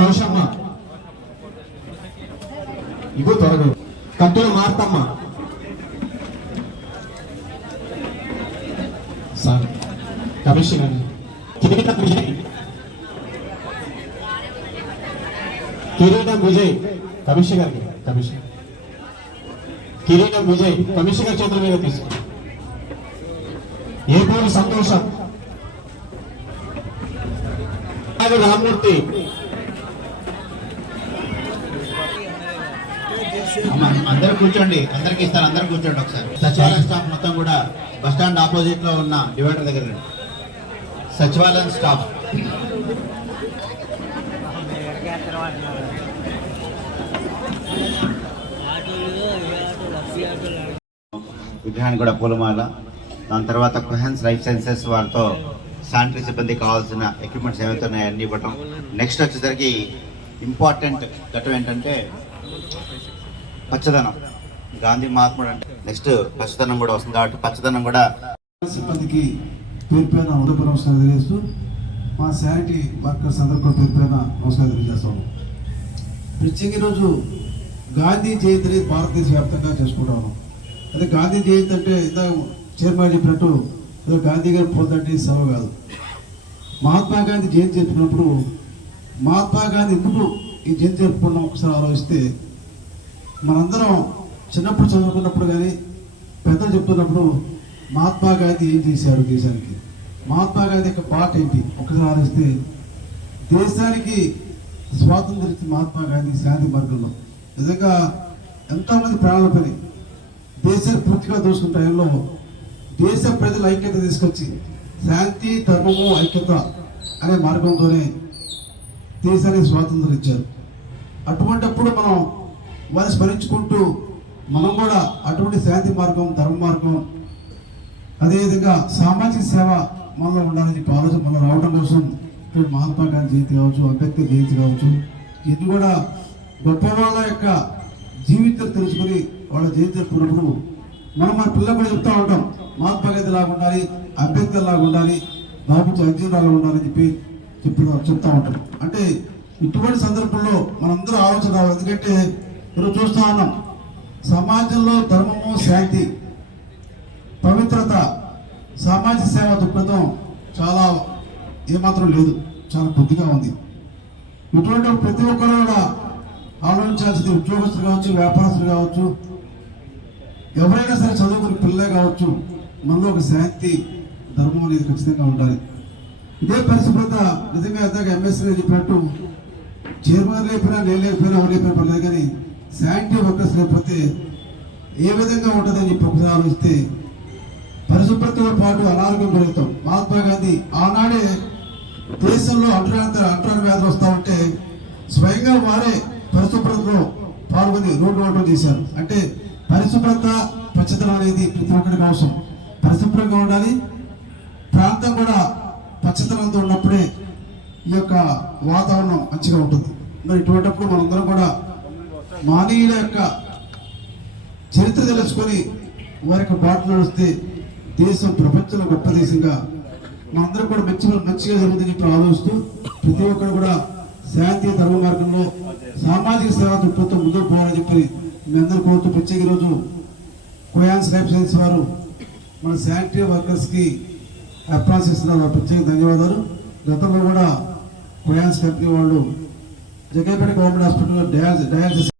రోషమ్మ, ఇగో త్వరగా కత్తుల Marthamma, sir commissioner కిరీటం విజయ్ కమిషనర్ కిరీటం విజయ్ కమిషనర్ చేతుల మీద తీసుకో. ఏపూరి సంతోషం, రామూర్తి, అందరూ కూర్చోండి, అందరికి ఇస్తారు, అందరూ కూర్చోండి. ఒకసారి సచివాలయం స్టాఫ్ మొత్తం కూడా బస్ స్టాండ్ ఆపోజిట్ లో ఉన్న డివైడర్ దగ్గర రండి. సచివాలయం స్టాఫ్ విగ్రహానికి కూడా పూలమాల, దాని తర్వాత కొహెన్స్ లైఫ్ సైన్సెస్ వారితో శానిటరీ సిబ్బందికి కావాల్సిన ఎక్విప్మెంట్స్ ఏవైతే ఉన్నాయో అన్ని ఇవ్వటం. నెక్స్ట్ వచ్చేసరికి ఇంపార్టెంట్ ఘట్టం ఏంటంటే పచ్చదనం. గాంధీ మహాత్ముడు అంటే నెక్స్ట్ పచ్చదనం కూడా వస్తుంది కాబట్టి పచ్చదనం కూడా సిబ్బందికి పేరు పైన ఉదయపూర్ నమస్కారం తెలియజేస్తూ మా శానిటరీ వర్కర్స్ అందరూ కూడా పేరు పైన నమస్కారం తెలియజేస్తాము. ప్రత్యేక రోజు గాంధీ జయంతిని భారతదేశ వ్యాప్తంగా చేసుకుంటాము. అదే గాంధీ జయంతి అంటే ఇందాక చైర్మన్ చెప్పినట్టు ఏదో గాంధీ గారు పోదంటే సెలవు కాదు. మహాత్మా గాంధీ జయంతి జరుపుకున్నప్పుడు మహాత్మా గాంధీ ఎందుకు ఈ జయంతి జరుపుకున్నాం ఒకసారి ఆలోచిస్తే, మనందరం చిన్నప్పుడు చదువుకున్నప్పుడు కానీ పెద్దలు చెప్తున్నప్పుడు మహాత్మా గాంధీ ఏం చేశారు దేశానికి, మహాత్మా గాంధీ యొక్క పాట ఏంటి ఒకసారి ఆలోచిస్తే, దేశానికి స్వాతంత్రం ఇచ్చిన మహాత్మా గాంధీ శాంతి మార్గంలో నిజంగా ఎంతోమంది ప్రాణాల పని దేశాన్ని పూర్తిగా దోసుకున్న టైంలో దేశ ప్రజల ఐక్యత తీసుకొచ్చి శాంతి ధర్మము ఐక్యత అనే మార్గంతోనే దేశానికి స్వాతంత్రం ఇచ్చారు. అటువంటిప్పుడు మనం వారిని స్మరించుకుంటూ మనం కూడా అటువంటి శాంతి మార్గం, ధర్మ మార్గం, అదేవిధంగా సామాజిక సేవ మనలో ఉండాలని చెప్పి ఆలోచన మనలో రావడం కోసం ఇప్పుడు మహాత్మా గాంధీ జయంతి కావచ్చు, అంబేద్కర్ జయంతి కావచ్చు, ఇవన్నీ కూడా గొప్ప వాళ్ళ యొక్క జీవితం తెలుసుకుని వాళ్ళ జయంతి జరుపుకున్నప్పుడు మనం మన పిల్లలు కూడా చెప్తూ ఉంటాం, మహాత్మా గాంధీ లాగా ఉండాలి, అంబేద్కర్ లాగా ఉండాలి, బాబు జగజీవన్ లాగా ఉండాలని చెప్పి చెప్తా ఉంటాం. అంటే ఇటువంటి సందర్భంలో మనందరూ ఆలోచన రావాలి. ఎందుకంటే ఈరోజు చూస్తూ ఉన్నాం సమాజంలో ధర్మము, శాంతి, పవిత్రత, సామాజిక సేవ దృక్పథం చాలా ఏమాత్రం లేదు, చాలా కొద్దిగా ఉంది. ఇటువంటి ప్రతి ఒక్కరు కూడా ఆలోచించాల్సింది ఉద్యోగస్తులు కావచ్చు, వ్యాపారస్తులు కావచ్చు, ఎవరైనా సరే చదువుకుని పిల్లలే కావచ్చు, మనలో ఒక శాంతి ధర్మం అనేది ఖచ్చితంగా ఉండాలి. ఇదే పరిశుభ్రత నిజంగా ఎంతగా ఎంఎస్సీ చెప్పినట్టు చైర్మన్ లేకపోయినా నేను లేకపోయినా ఎవరు లేకపోయినా పర్లేదు, కానీ శానిటరీ వర్కర్స్ లేకపోతే ఏ విధంగా ఉంటుందని చెప్పి ఒకసారి ఆలోచిస్తే పరిశుభ్రతతో పాటు అనారోగ్యం పెరుగుతాం. మహాత్మా గాంధీ ఆనాడే దేశంలో అంటరాని వ్యాధులు వస్తూ ఉంటే స్వయంగా వారే పరిశుభ్రతలో పాల్గొని రోడ్డు చేశారు. అంటే పరిశుభ్రత, పచ్చదనం అనేది ప్రతి ఒక్కరికి అవసరం. పరిశుభ్రంగా ఉండాలి, ప్రాంతం కూడా పచ్చదనంతో ఉన్నప్పుడే ఈ యొక్క వాతావరణం మంచిగా ఉంటుంది. మరి ఇటువంటిప్పుడు మనందరం కూడా మానవుల యొక్క చరిత్ర తెలుసుకొని వారి యొక్క బాట నడిస్తే దేశం ప్రపంచంలో గొప్ప దేశంగా మనందరం కూడా మంచిగా జరుగుతుందని చెప్పి ఆలోచిస్తూ ప్రతి ఒక్కరు కూడా శాంతి ధర్మ మార్గంలో సామాజిక సేవా దృక్పథంతో ముందుకు పోవాలని చెప్పి మీ అందరూ కోరుతూ ప్రత్యేక ఈరోజు కొయాన్స్ లైఫ్ సైన్స్ వారు మన శానిటరీ వర్కర్స్కి అప్రాన్స్ ఇస్తున్నారు. ప్రత్యేక ధన్యవాదాలు. గతంలో కూడా కొయాన్స్ కంపెనీ వాళ్ళు జగ్గైపేట గవర్నమెంట్ హాస్పిటల్లో డయాలసిస్